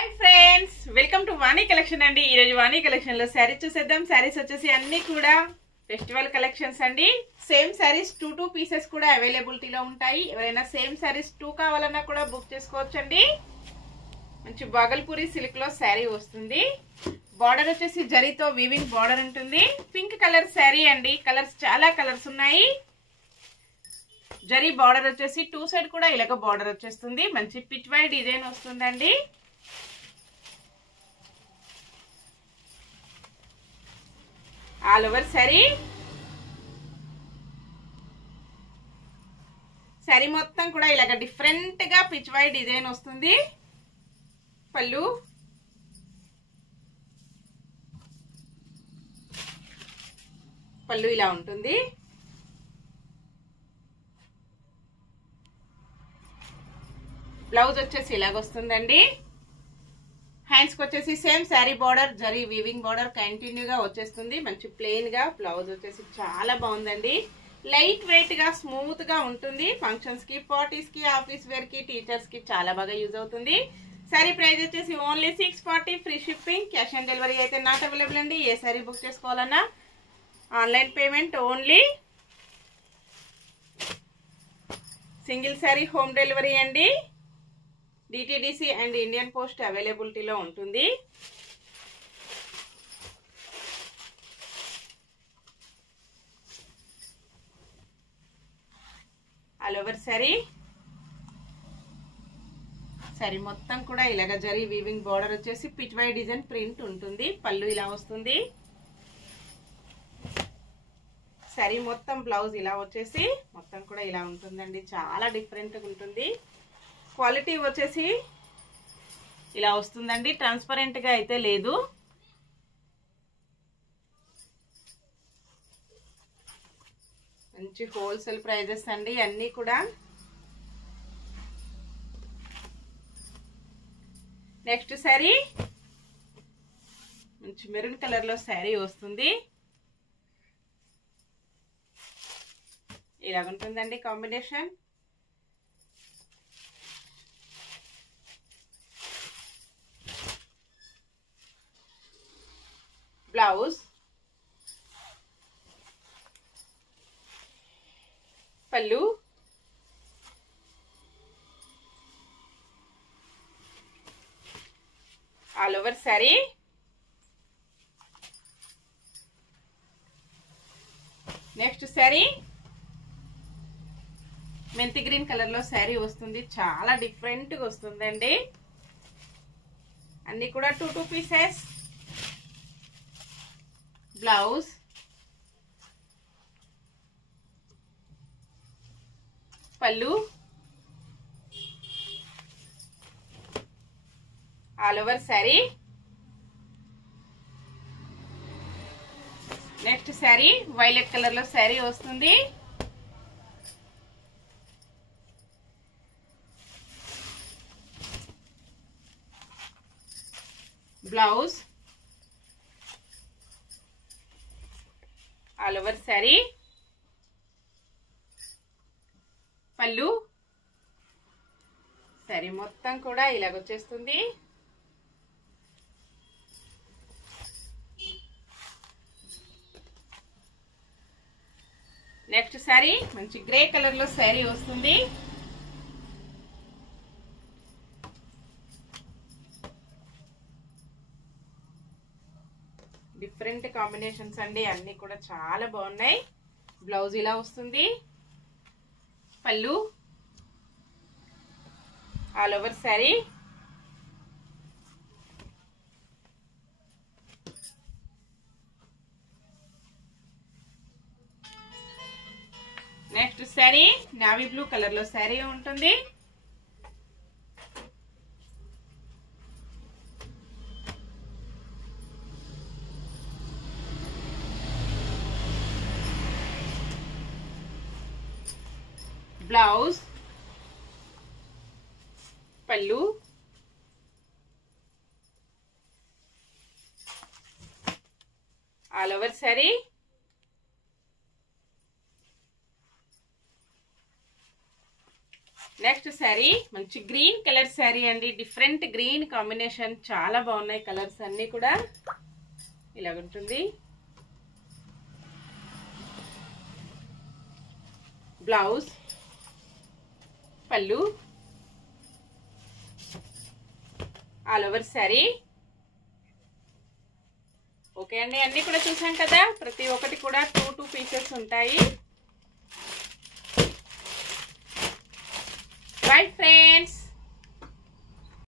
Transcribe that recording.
Hi friends, welcome to Vani collection అండి. ఈరోజు వాణి collection లో శారీస్ చూసేద్దాం. శారీస్ వచ్చేసి అన్ని కూడా ఫెస్టివల్ కలెక్షన్స్ అండి. సేమ్ శారీస్ 2 పీసెస్ కూడా అవైలబిలిటీలో ఉంటాయి. ఎవరైనా సేమ్ శారీస్ 2 కావాలన్నా కూడా బుక్ చేసుకోవచ్చండి. మంచి బాగల్పూరి సిల్క్ లో శారీ వస్తుంది. బార్డర్ వచ్చేసి జరీతో వీవింగ్ బార్డర్ ఉంటుంది. పింక్ కలర్ శారీ అండి. కలర్స్ చాలా కలర్స్ ఉన్నాయి. జరీ బార్డర్ వచ్చేసి 2 సైడ్ కూడా ఇలాగ బార్డర్ వచ్చేస్తుంది. మంచి పిచ్ వై డిజైన్ వస్తుందండి. ఆల్ ఓవర్ శారీ మొత్తం కూడా ఇలాగ డిఫరెంట్ గా పిచ్ వై డిజైన్ వస్తుంది. పళ్ళు ఇలా ఉంటుంది. బ్లౌజ్ వచ్చేసి ఇలాగ వస్తుందండి. హ్యాండ్స్ కి వచ్చేసి same sari border zari weaving border కంటిన్యూగా వచ్చేస్తుంది. మంచి ప్లెయిన్ గా బ్లౌజ్ వచ్చేసి చాలా బాగుందండి. లైట్ వెయిట్ గా స్మూత్ గా ఉంటుంది. ఫంక్షన్స్ కి, పార్టీస్ కి, ఆఫీస్ వేర్ కి, టీచర్స్ కి చాలా బాగా యూజ్ అవుతుంది. శారీ ప్రైస్ వచ్చేసి only 640. Free shipping. Cash on delivery అయితే నాట్ అవైలబుల్ అండి. ఏ శారీ బుక్ చేసుకోవాలన్నా online payment only. Single sari home delivery అండి. డిటిడిసి అండ్ ఇండియన్ పోస్ట్ అవైలబిలిటీలో ఉంటుంది. ఆల్ ఓవర్ శారీ మొత్తం కూడా ఇలాగ జరీ వీవింగ్ బార్డర్ వచ్చేసి పిచ్ వై డిజైన్ ప్రింట్ ఉంటుంది. పళ్ళు ఇలా వస్తుంది. శారీ మొత్తం బ్లౌజ్ ఇలా వచ్చేసి మొత్తం కూడా ఇలా ఉంటుందండి. చాలా డిఫరెంట్ గా ఉంటుంది. క్వాలిటీ వచ్చేసి ఇలా వస్తుందండి. ట్రాన్స్పరెంట్ గా అయితే లేదు. మంచి హోల్సేల్ ప్రైజెస్ అండి అన్నీ కూడా. నెక్స్ట్ శారీ మంచి మెరూన్ కలర్ లో శారీ వస్తుంది. ఇలాగుంటుందండి కాంబినేషన్. బ్లౌజ్, పళ్ళు, all over sari. Next sari మెంతి గ్రీన్ కలర్ లో శారీ వస్తుంది. చాలా డిఫరెంట్ గా వస్తుందండి. అన్ని కూడా 2 పీసెస్. బ్లౌజ్, పళ్ళు, all over sari. Next sari violet colour లో శారీ వస్తుంది. బ్లౌజ్, ఆల్ ఓవర్ శారీ, పళ్ళు. శారీ మొత్తం కూడా ఇలాగ వచ్చేస్తుంది. నెక్స్ట్ శారీ మంచి గ్రే కలర్ లో శారీ వస్తుంది. డిఫరెంట్ కాంబినేషన్స్ అండి అన్ని కూడా చాలా బాగున్నాయి. బ్లౌజ్ ఇలా వస్తుంది. పళ్ళు, all over sari. Next sari navy blue colour లో శారీ ఉంటుంది. బ్లౌజ్, పళ్ళు, all over sari. Next sari మంచి గ్రీన్ కలర్ శారీ అండి. డిఫరెంట్ గ్రీన్ కాంబినేషన్, చాలా బాగున్నాయి కలర్స్ అన్ని కూడా. ఇలాగుంటుంది. బ్లౌజ్, పళ్ళు, ఆల్ ఓవర్ శారీ. ఓకే అండి, అన్ని కూడా చూసాం కదా. ప్రతి ఒక్కటి కూడా 2 పీసెస్ ఉంటాయి. Bye friends.